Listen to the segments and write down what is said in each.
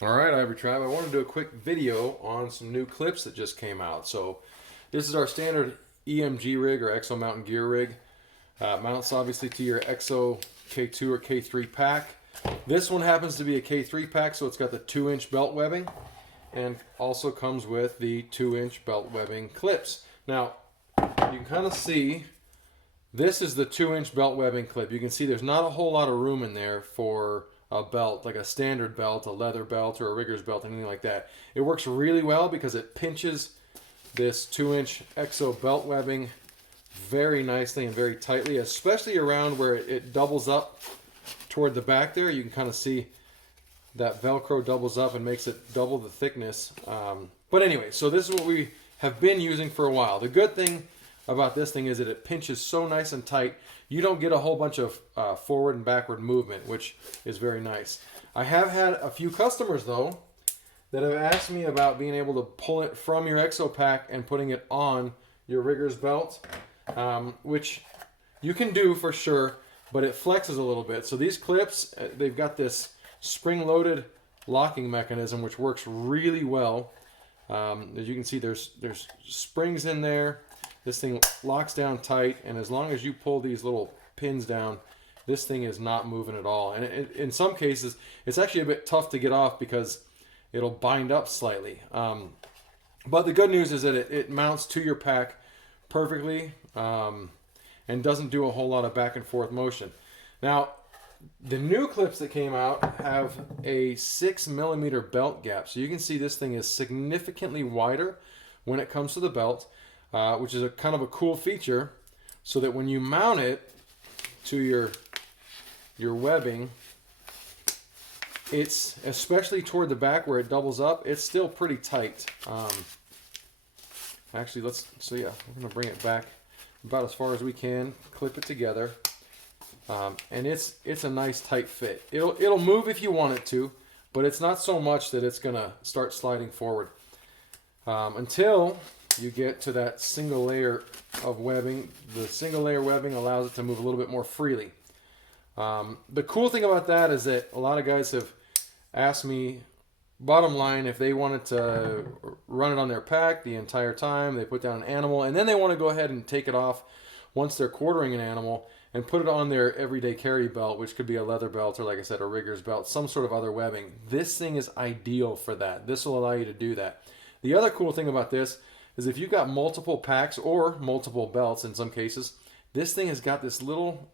All right, Ivory Tribe, I want to do a quick video on some new clips that just came out. So this is our standard EMG rig or Exo Mountain Gear rig. Mounts obviously to your Exo K2 or K3 pack. This one happens to be a K3 pack, so it's got the 2-inch belt webbing and also comes with the 2-inch belt webbing clips. Now, you can kind of see this is the 2-inch belt webbing clip. You can see there's not a whole lot of room in there for a belt, like a standard belt, a leather belt, or a rigger's belt, anything like that. It works really well because it pinches this 2-inch Exo belt webbing very nicely and very tightly, especially around where it doubles up toward the back there. You can kind of see that Velcro doubles up and makes it double the thickness. But anyway, so this is what we have been using for a while. The good thing about this thing is that it pinches so nice and tight. You don't get a whole bunch of forward and backward movement, which is very nice. I have had a few customers, though, that have asked me about being able to pull it from your Exo pack and putting it on your rigger's belt, which you can do for sure, but it flexes a little bit. So these clips, they've got this spring-loaded locking mechanism, which works really well. As you can see, there's springs in there. This thing locks down tight, and as long as you pull these little pins down, this thing is not moving at all. And in some cases, it's actually a bit tough to get off because it'll bind up slightly. But the good news is that it mounts to your pack perfectly and doesn't do a whole lot of back and forth motion. Now, the new clips that came out have a 6mm belt gap. So you can see this thing is significantly wider when it comes to the belt. Which is a kind of a cool feature, so that when you mount it to your webbing, it's, especially toward the back where it doubles up, it's still pretty tight. Actually, we're gonna bring it back about as far as we can, clip it together, and it's a nice tight fit. It'll move if you want it to, but it's not so much that it's gonna start sliding forward until you get to that single layer of webbing. The single layer webbing allows it to move a little bit more freely. The cool thing about that is that a lot of guys have asked me, bottom line, if they wanted to run it on their pack the entire time, they put down an animal, and then they want to go ahead and take it off once they're quartering an animal and put it on their everyday carry belt, which could be a leather belt or, like I said, a rigger's belt, some sort of other webbing. This thing is ideal for that. This will allow you to do that. The other cool thing about this is if you've got multiple packs or multiple belts in some cases, this thing has got this little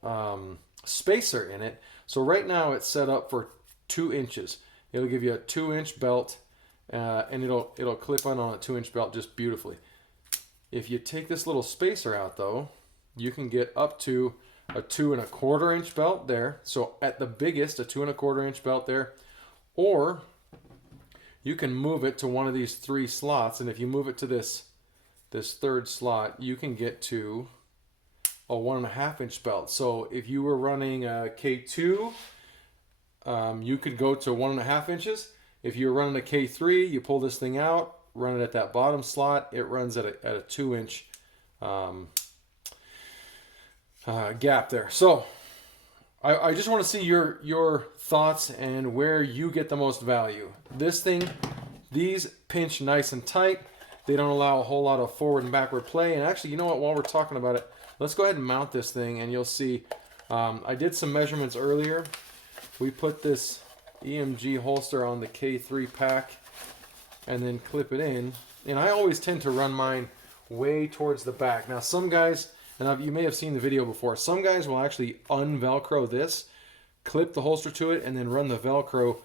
spacer in it. So right now it's set up for 2 inches. It'll give you a 2-inch belt and it'll clip on a 2-inch belt just beautifully. If you take this little spacer out though, you can get up to a 2¼ inch belt there. So at the biggest, a 2¼ inch belt there, or you can move it to one of these 3 slots, and if you move it to this third slot, you can get to a 1½ inch belt. So if you were running a K2, you could go to 1½ inches. If you're running a K3, you pull this thing out, run it at that bottom slot. It runs at a 2-inch gap there. So I just want to see your thoughts and where you get the most value. This thing, these pinch nice and tight. They don't allow a whole lot of forward and backward play. And actually, you know what? While we're talking about it, let's go ahead and mount this thing, and you'll see. I did some measurements earlier. We put this EMG holster on the K3 pack and then clip it in. And I always tend to run mine way towards the back. Now, some guys, and you may have seen the video before, some guys will actually un-Velcro this, clip the holster to it, and then run the Velcro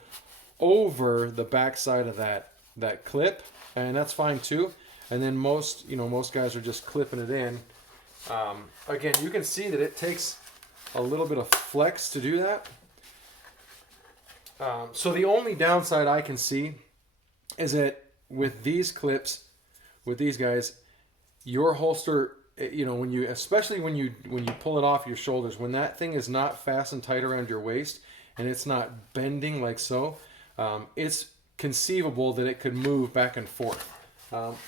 over the back side of that clip. And that's fine too. And then most guys are just clipping it in. Again, you can see that it takes a little bit of flex to do that. So the only downside I can see is that with these clips, with these guys, your holster, especially when you pull it off your shoulders, when that thing is not fastened tight around your waist and it's not bending like so, it's conceivable that it could move back and forth.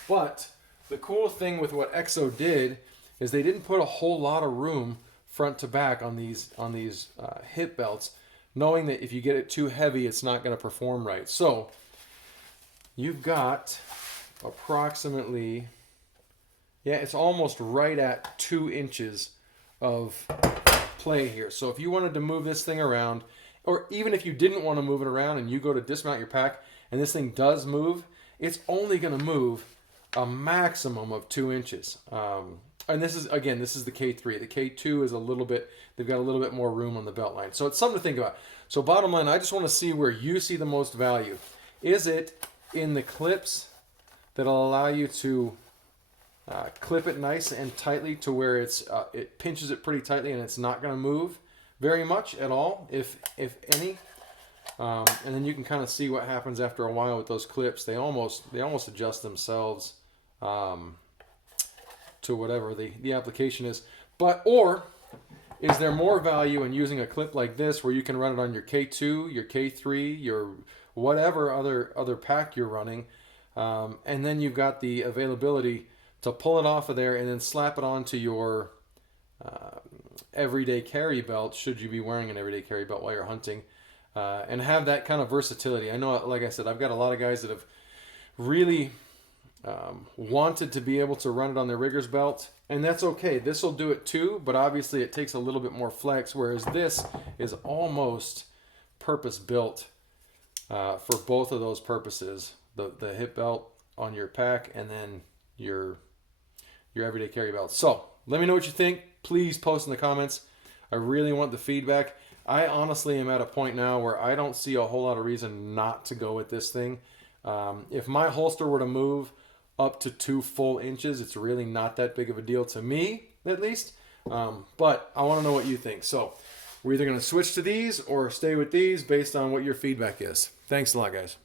But the cool thing with what Exo did is they didn't put a whole lot of room front to back on these hip belts. knowing that if you get it too heavy, it's not going to perform right. So you've got approximately, yeah, it's almost right at 2 inches of play here. So if you wanted to move this thing around, or even if you didn't want to move it around and you go to dismount your pack and this thing does move, it's only going to move a maximum of 2 inches. And this is, again, this is the K3. The K2 is a little bit, they've got a little bit more room on the belt line. So it's something to think about. So bottom line, I just want to see where you see the most value. Is it in the clips that'll allow you to clip it nice and tightly to where it's it pinches it pretty tightly and it's not going to move very much at all, if any. And then you can kind of see what happens after a while with those clips. They almost adjust themselves to whatever the application is. But, or is there more value in using a clip like this where you can run it on your K2, your K3, your whatever other pack you're running, and then you've got the availability to pull it off of there and then slap it onto your everyday carry belt, should you be wearing an everyday carry belt while you're hunting, and have that kind of versatility. I know, like I said, I've got a lot of guys that have really wanted to be able to run it on their rigger's belt, and that's okay. This will do it too, but obviously it takes a little bit more flex, whereas this is almost purpose-built for both of those purposes, the hip belt on your pack and then your everyday carry belt. So let me know what you think. Please post in the comments. I really want the feedback. I honestly am at a point now where I don't see a whole lot of reason not to go with this thing. If my holster were to move up to 2 full inches, it's really not that big of a deal to me, at least. But I want to know what you think. So we're either going to switch to these or stay with these based on what your feedback is. Thanks a lot, guys.